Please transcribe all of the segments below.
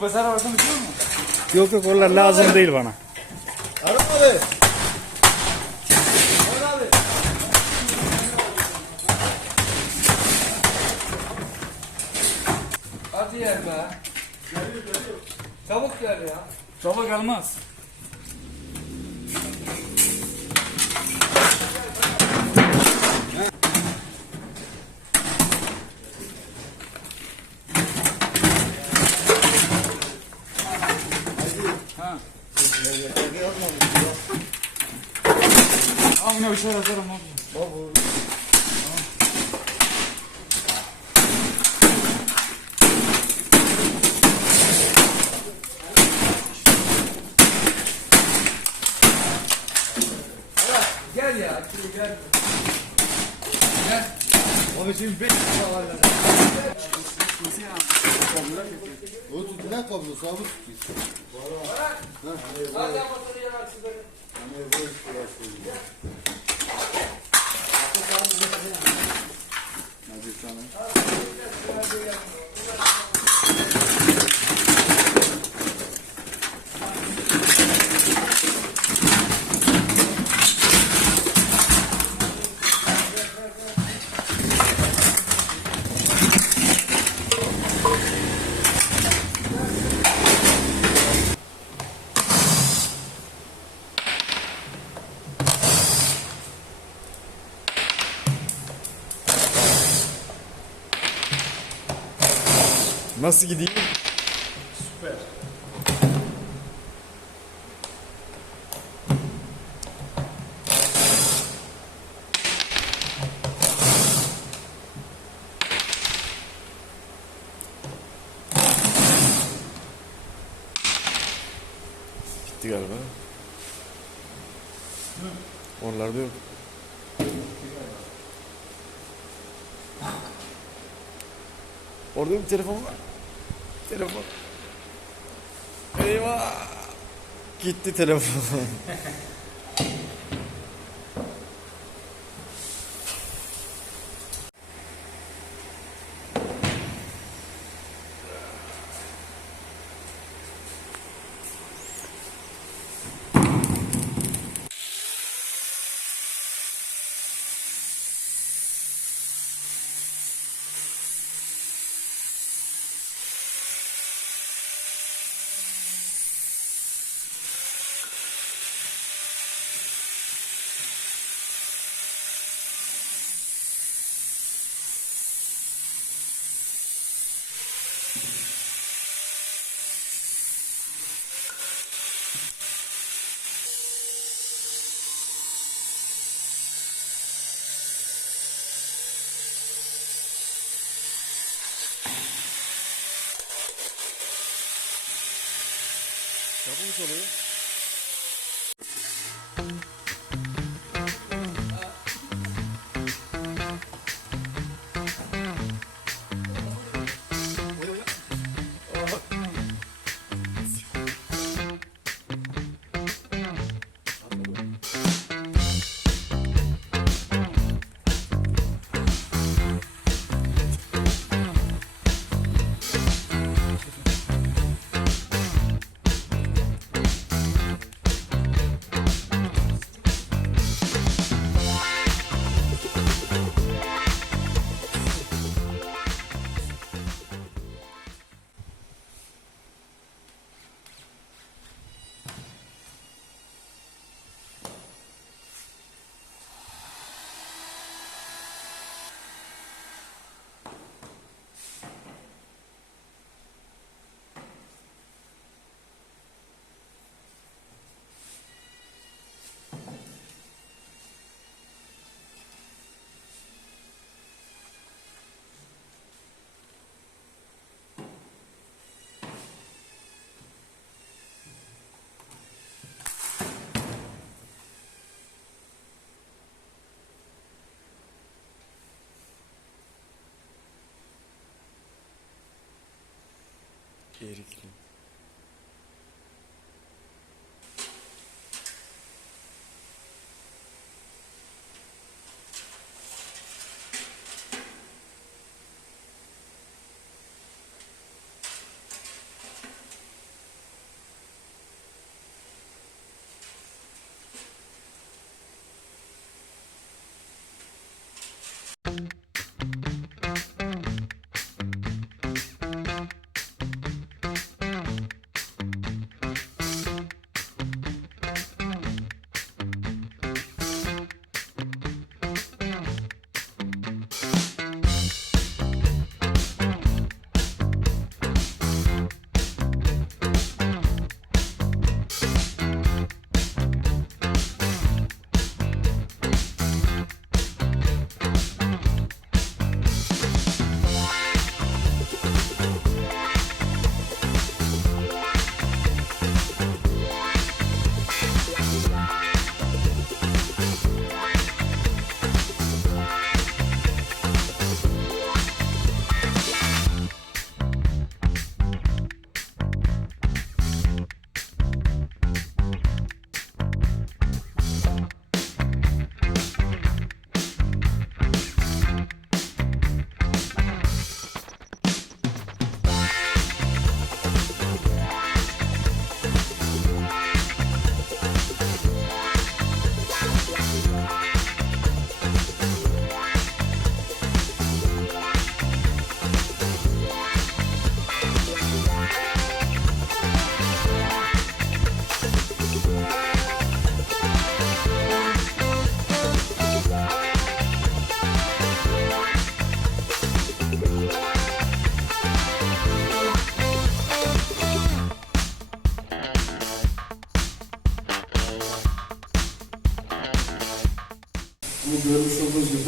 Şu pazar arasında bitiyor mu? Yok yok onlar lazım değil bana. Arap abi. Arap abi. Hadi yer be. Çabuk gel ya. Çabuk gelmez. Ha. Abi ne bir şey yazarım abi. Gel ya, gel. Gel. Abi şimdi 5 lira var lan. Nasıl ya? O tutulan kablosu abi tutuyor. Hadi motoru yanarsın böyle. Hadi sana. Nasıl gideyim? Süper. Gitti galiba. Oralarda yok. Orada bir telefon var. Telefon. Eyvah. Gitti telefon. Kapı mı çalıyor? Erikli.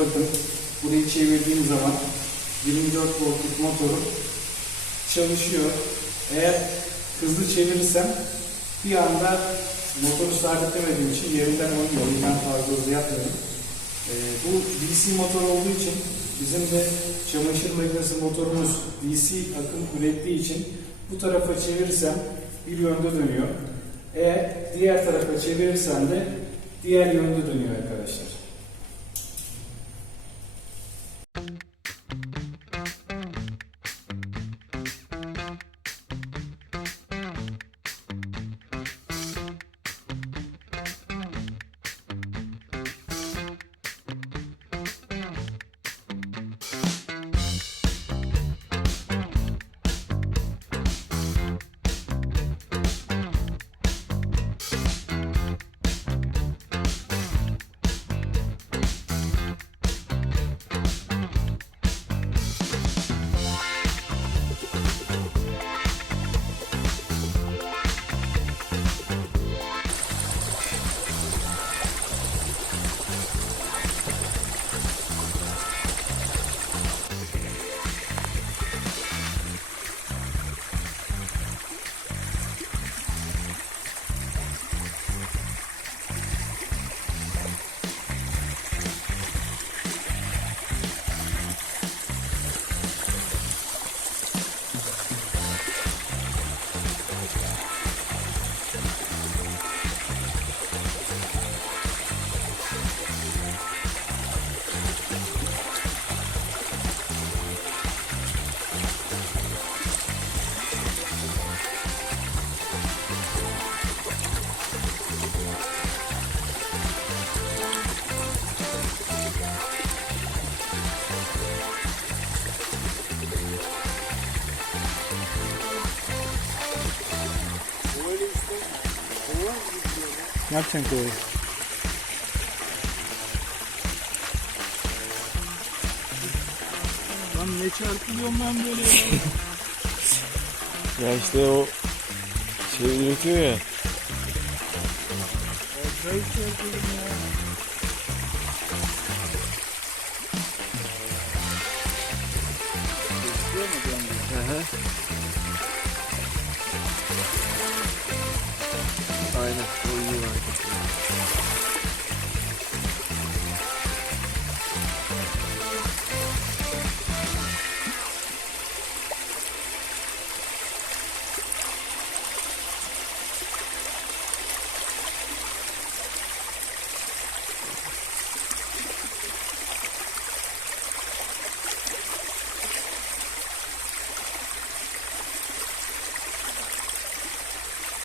bakın burayı çevirdiğim zaman 24 voltluk motorum çalışıyor. Eğer hızlı çevirirsem bir anda motoru sabitlemediğim için yerinden oynuyor. Ben fazla hızlı yapmıyorum. Bu DC motor olduğu için bizim de çamaşır makinesi motorumuz DC akım ürettiği için bu tarafa çevirirsem bir yönde dönüyor. Eğer diğer tarafa çevirirsem de diğer yönde dönüyor arkadaşlar. Ne yapacaksın kovayı? Lan ne çarpılıyorum ben böyle ya. Ya işte o şey üretiyor ya. Acayip çarpılıyorum ya. Hı hı.